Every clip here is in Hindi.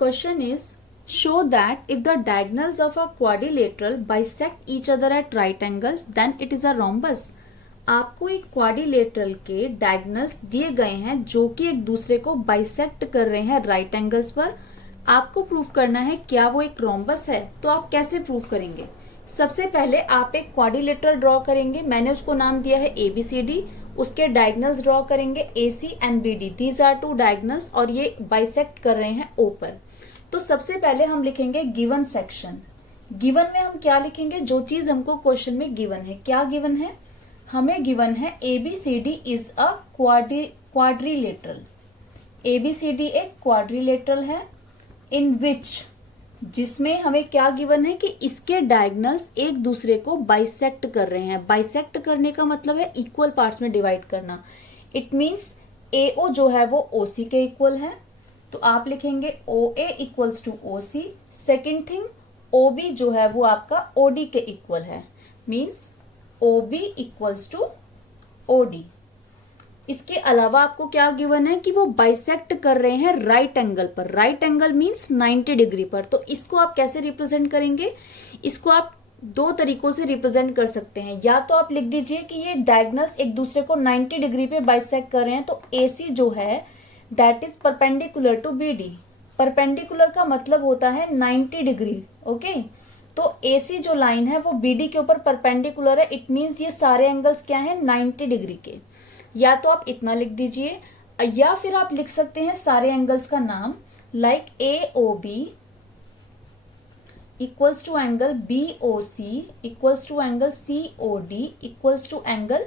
Question is, show that if the diagonals of a quadrilateral bisect each other at right angles, then it is a rhombus. आपको एक क्वाड्रिलेटरल के डायगोनल्स दिए गए हैं जो कि एक दूसरे को बाइसेक्ट कर रहे हैं राइट एंगल्स पर. आपको प्रूफ करना है क्या वो एक रोम्बस है. तो आप कैसे प्रूफ करेंगे? सबसे पहले आप एक क्वाड्रिलेटरल ड्रॉ करेंगे. मैंने उसको नाम दिया है ABCD. उसके डायगोनल्स ड्रॉ करेंगे AC and BD. These are two diagonals और ये बाइसेक्ट कर रहे हैं O पर. तो सबसे पहले हम लिखेंगे गिवन सेक्शन. गिवन में हम क्या लिखेंगे? जो चीज हमको क्वेश्चन में गिवन है. क्या गिवन है? हमें गिवन है ABCD is a quadrilateral. ABCD एक क्वाड्रिलेटरल है इन विच, जिसमें हमें क्या गिवन है कि इसके डायगोनल्स एक दूसरे को बाइसेक्ट कर रहे हैं. बाइसेक्ट करने का मतलब है इक्वल पार्ट्स में डिवाइड करना. इट मीन्स AO जो है वो OC के इक्वल है. तो आप लिखेंगे OA equals to OC. Second thing, OB जो है वो आपका OD के इक्वल है. Means OB equals to OD. इसके अलावा आपको क्या गिवन है कि वो बाइसेक्ट कर रहे हैं राइट एंगल पर. राइट एंगल मीन्स 90 डिग्री पर. तो इसको आप कैसे रिप्रेजेंट करेंगे? इसको आप दो तरीकों से रिप्रेजेंट कर सकते हैं. या तो आप लिख दीजिए कि ये डायगोनल्स एक दूसरे को 90 डिग्री पे बाइसेक्ट कर रहे हैं. तो AC जो है that is perpendicular to BD. Perpendicular का मतलब होता है 90 डिग्री. ओके, तो AC जो लाइन है वो BD के ऊपर परपेंडिकुलर है. इट मीन्स ये सारे एंगल्स क्या हैं? 90 डिग्री के. या तो आप इतना लिख दीजिए, या फिर आप लिख सकते हैं सारे एंगल्स का नाम, like AOB equals to angle BOC equals to angle COD equals to angle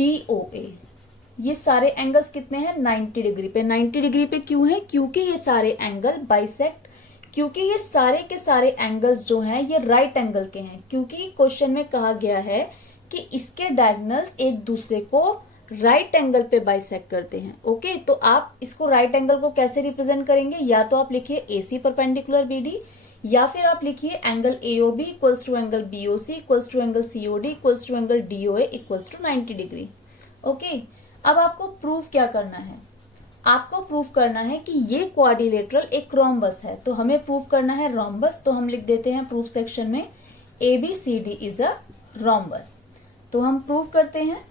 DOA. ये सारे एंगल्स कितने हैं? 90 डिग्री पे. 90 डिग्री पे क्यों है? क्योंकि ये सारे एंगल बाइसेक्ट, क्योंकि ये सारे के सारे एंगल्स जो हैं ये राइट एंगल के हैं. क्योंकि क्वेश्चन में कहा गया है कि इसके डायगोनल्स एक दूसरे को राइट एंगल पे बाइसेक्ट करते हैं. ओके, तो आप इसको राइट एंगल को कैसे रिप्रेजेंट करेंगे? या तो आप लिखिए AC परपेंडिकुलर BD, या फिर आप लिखिए angle AOB equals to angle BOC equals to angle COD equals to angle DOA equals to 90 degree. Okay, अब आपको प्रूफ क्या करना है? आपको प्रूफ करना है कि ये क्वाड्रिलेटरल एक रोम्बस है. तो हमें प्रूफ करना है रोम्बस. तो हम लिख देते हैं प्रूफ सेक्शन में ABCD इज अ रोम्बस. तो हम प्रूव करते हैं.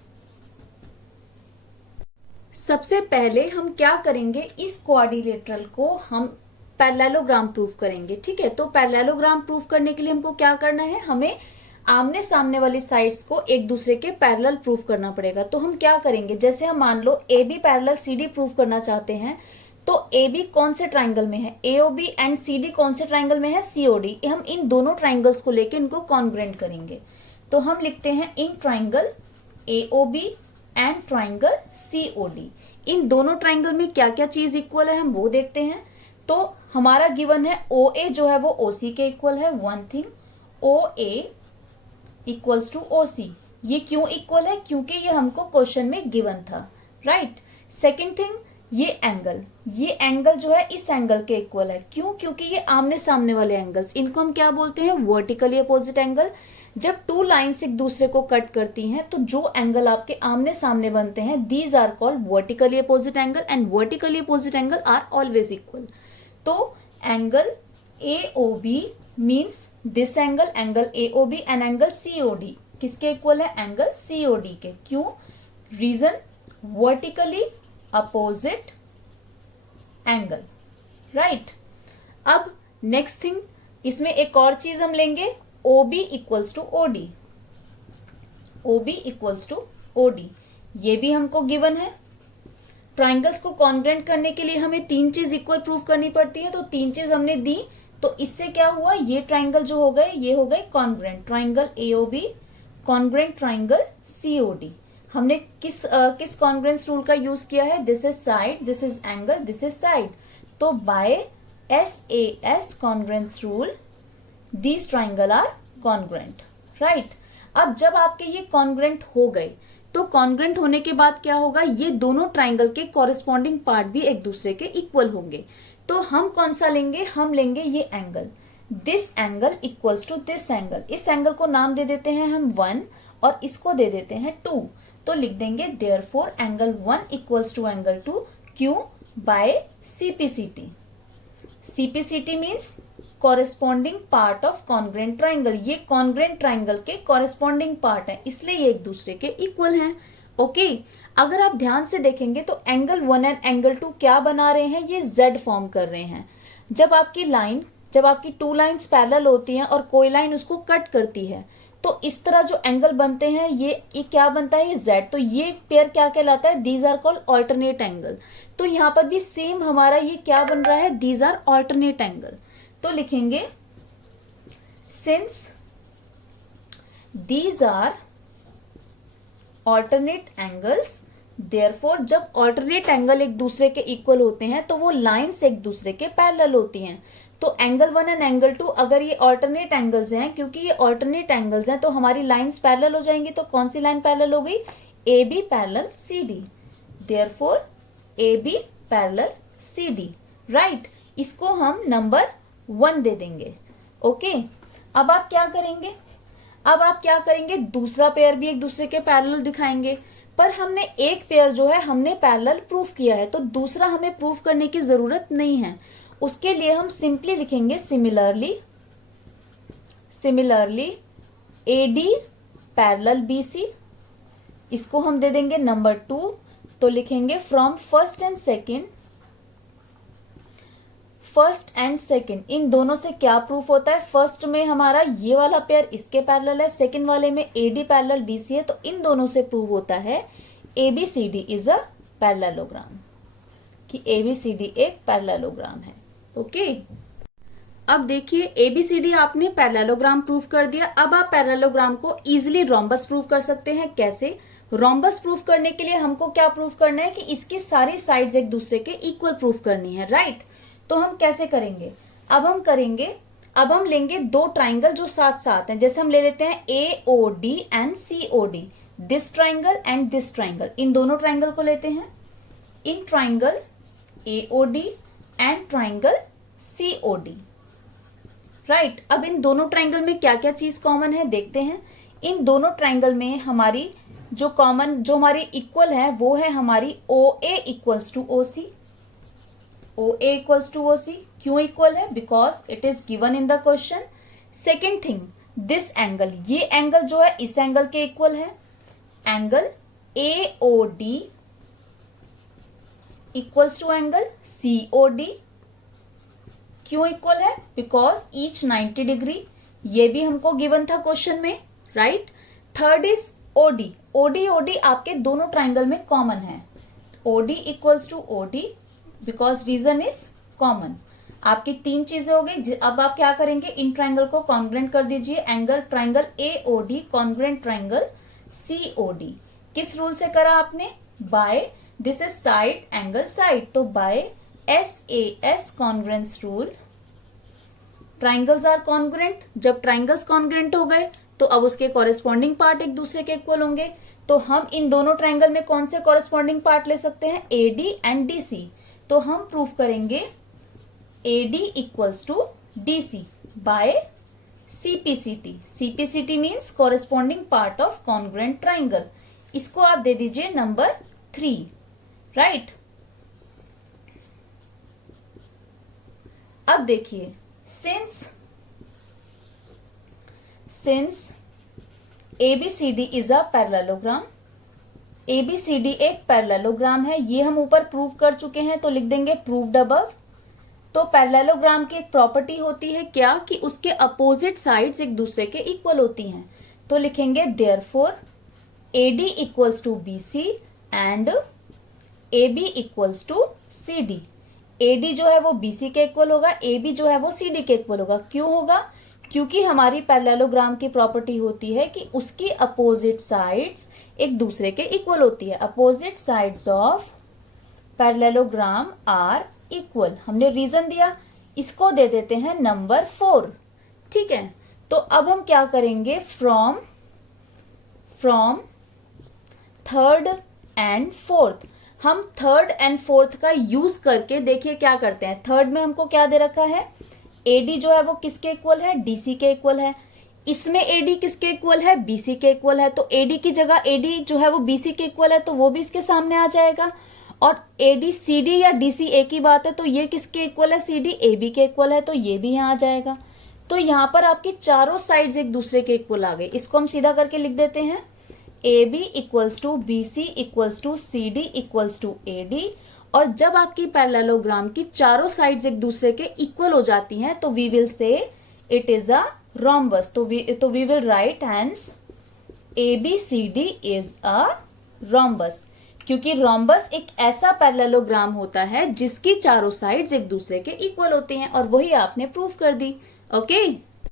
सबसे पहले हम क्या करेंगे? इस क्वाड्रिलेटरल को हम पैरेललोग्राम प्रूफ करेंगे. ठीक है, तो पैरेललोग्राम प्रूफ करने के लिए हमको क्या करना है? हमें आमने सामने वाली साइड्स को एक दूसरे के पैरेलल प्रूफ करना पड़ेगा. तो हम क्या करेंगे? जैसे हम मान लो AB पैरेलल CD प्रूफ करना चाहते हैं. तो AB कौन से ट्राइंगल में है? AOB एंड CD कौन से ट्राइंगल में है? COD. हम इन दोनों ट्राइंगल्स को लेके इनको कॉन्ग्रुएंट करेंगे. तो हम लिखते हैं इन triangle AOB and triangle COD. इन दोनों ट्राइंगल में क्या क्या चीज इक्वल है हम वो देखते हैं. तो हमारा गिवन है OA जो है वो OC के इक्वल है. One thing, OA equals to OC. ये क्यों इक्वल है? क्योंकि ये हमको क्वेश्चन में गिवन था. राइट. सेकेंड थिंग, ये एंगल जो है इस एंगल के इक्वल है. क्यों? क्योंकि ये आमने सामने वाले एंगल्स, इनको हम क्या बोलते हैं? Vertically opposite angle. जब टू लाइन्स एक दूसरे को कट करती हैं तो जो एंगल आपके आमने सामने बनते हैं these are called vertically opposite angle, and vertically opposite angle are always equal. तो angle AOB means this angle AOB and angle COD किसके इक्वल है? एंगल COD के. क्यों? Reason, vertically opposite angle. Right. अब नेक्स्ट थिंग, इसमें एक और चीज हम लेंगे, OB equals to OD. OB equals to OD ये भी हमको गिवन है. ट्राइंगल्स को कॉन्ग्रुएंट करने के लिए हमें तीन चीज इक्वल प्रूफ करनी पड़ती है. तो तीन चीज हमने दी. तो इससे क्या हुआ? ये ट्राइंगल जो हो गए ये हो गए congruent. Triangle AOB congruent triangle COD. हमने किस कॉन्ग्रुएंस रूल का यूज किया है? This is side, this is angle, this is side. तो by SAS congruence rule these triangle are congruent. right. अब जब आपके ये कॉन्ग्रुएंट हो गए तो कॉन्ग्रुएंट होने के बाद क्या होगा? ये दोनों ट्राइंगल के कॉरेस्पॉन्डिंग पार्ट भी एक दूसरे के इक्वल होंगे. तो हम कौन सा लेंगे? हम लेंगे ये angle. This angle equals to this angle. इस एंगल को नाम दे देते हैं हम 1 और इसको दे देते हैं 2. तो लिख देंगे therefore angle 1 equals to angle 2. क्यों? By CPCT. CPCT means corresponding part of congruent triangle, ये कॉन्ग्रेंट ट्राइंगल के कॉरेस्पॉन्डिंग पार्ट है, इसलिए ये एक दूसरे के इक्वल हैं। ओके, अगर आप ध्यान से देखेंगे तो एंगल 1 एंड एंगल 2 क्या बना रहे हैं, ये Z फॉर्म कर रहे हैं। जब आपकी टू लाइंस पैरेलल होती हैं और कोई लाइन उसको कट करती है, तो इस तरह जो एंगल बनते हैं ये क्या बनता है, ये Z। तो ये पेयर क्या कहलाता है, these are called alternate angle. तो यहाँ पर भी सेम हमारा ये क्या बन रहा है, दीज आर ऑल्टरनेट एंगल। तो लिखेंगे since these are alternate angles, therefore जब ऑल्टरनेट एंगल एक दूसरे के इक्वल होते हैं तो वो लाइंस एक दूसरे के पैरेलल होती हैं। तो एंगल 1 एंड एंगल 2 अगर ये ऑल्टरनेट एंगल्स हैं, क्योंकि ये ऑल्टरनेट एंगल्स हैं तो हमारी लाइंस पैरेलल हो जाएंगी। तो कौन सी लाइन पैरेलल हो गई, AB parallel CD, therefore AB parallel CD, right. इसको हम नंबर 1 दे देंगे। ओके, अब आप क्या करेंगे, दूसरा पेयर भी एक दूसरे के पैरेलल दिखाएंगे। पर हमने एक पेयर जो है हमने पैरेलल प्रूफ किया है, तो दूसरा हमें प्रूफ करने की जरूरत नहीं है। उसके लिए हम सिंपली लिखेंगे सिमिलरली AD पैरेलल BC, इसको हम दे देंगे नंबर 2। तो लिखेंगे from first and second in दोनों से क्या प्रूफ होता है, फर्स्ट में हमारा ये वाला पेयर इसके पैरेलल है, सेकंड वाले में AD पैरेलल BC है, तो इन दोनों से प्रूव होता है ABCD इज अ पैरेललोग्राम, कि ABCD एक पैरेललोग्राम है। ओके, अब देखिए ABCD आपने पैरेललोग्राम प्रूफ कर दिया। अब आप पैरेललोग्राम को इजीली रोम्बस प्रूफ कर सकते हैं। कैसे, रोम्बस प्रूफ करने के लिए हमको क्या प्रूफ करना है कि इसकी सारी साइड्स एक दूसरे के इक्वल प्रूफ करनी है, राइट। तो हम कैसे करेंगे, अब हम लेंगे दो ट्राइंगल जो साथ साथ हैं। जैसे हम ले लेते हैं AOD and COD, this triangle and this triangle, इन दोनों ट्राइंगल को लेते हैं। इन triangle AOD and triangle COD, right. अब इन दोनों ट्राइंगल में क्या क्या चीज कॉमन है देखते हैं। इन दोनों ट्राइंगल में हमारी जो हमारी इक्वल है वो है हमारी OA equals to OC। OA equals to OC क्यों इक्वल है, because it is given in the question. Second thing, this angle, ये एंगल जो है इस एंगल के इक्वल है। Angle AOD equals to angle COD क्यों इक्वल है, बिकॉज ईच 90 डिग्री, ये भी हमको गिवन था क्वेश्चन में, राइट। थर्ड इज OD आपके दोनों ट्राइंगल में कॉमन है। OD equals to OD because reason is common. आपकी तीन चीजें हो गई। अब आप क्या करेंगे, इन ट्राइंगल को कॉन्ग्रेंट कर दीजिए। Angle triangle AOD congruent triangle COD, किस रूल से करा आपने, by, this is side angle side, तो by SAS congruence rule. Triangles are congruent, जब ट्राइंगल्स कॉन्ग्रेंट हो गए तो अब उसके कॉरेस्पॉन्डिंग पार्ट एक दूसरे के इक्वल होंगे। तो हम इन दोनों ट्राइंगल में कौन से कॉरेस्पॉन्डिंग पार्ट ले सकते हैं, AD एंड DC। तो हम प्रूफ करेंगे AD equals to DC by CPCT means corresponding part of congruent triangle. इसको आप दे दीजिए नंबर 3, राइट। अब देखिए, since ABCD is a parallelogram, ABCD एक पैरेललोग्राम है, ये हम ऊपर प्रूव कर चुके हैं, तो लिख देंगे प्रूव्ड अबव। तो पैरेललोग्राम की एक प्रॉपर्टी होती है क्या, कि उसके अपोजिट साइड्स एक दूसरे के इक्वल होती हैं। तो लिखेंगे therefore AD equals to BC and AB equals to CD। AD जो है वो BC के इक्वल होगा, AB जो है वो CD के इक्वल होगा। क्यों होगा, क्योंकि हमारी पैरेललोग्राम की प्रॉपर्टी होती है कि उसकी अपोजिट साइड्स एक दूसरे के इक्वल होती है। Opposite sides of parallelogram are equal, हमने रीजन दिया, इसको दे देते हैं नंबर 4, ठीक है। तो अब हम क्या करेंगे, फ्रॉम थर्ड एंड फोर्थ, हम थर्ड एंड फोर्थ का यूज करके देखिए क्या करते हैं। थर्ड में हमको क्या दे रखा है, AD जो है वो किसके इक्वल है, DC के इक्वल है। इसमें AD किसके इक्वल है, BC के इक्वल है। तो AD की जगह AD जो है वो BC के इक्वल है, तो वो भी इसके सामने आ जाएगा। और AD CD या DC एक ही बात है, तो ये किसके इक्वल है? CD AB के इक्वल है, तो ये भी यहाँ आ जाएगा। तो यहाँ पर आपकी चारों साइड्स एक दूसरे के इक्वल आ गए। इसको हम सीधा करके लिख देते हैं, AB equals to BC equals to CD equals to AD। और जब आपकी पैरेललोग्राम की चारों साइड्स एक दूसरे के इक्वल हो जाती हैं तो we will say it is a rhombus. तो we will write hence ABCD is a rhombus, क्योंकि रोम्बस एक ऐसा पैरेललोग्राम होता है जिसकी चारों साइड्स एक दूसरे के इक्वल होती हैं, और वही आपने प्रूव कर दी। ओके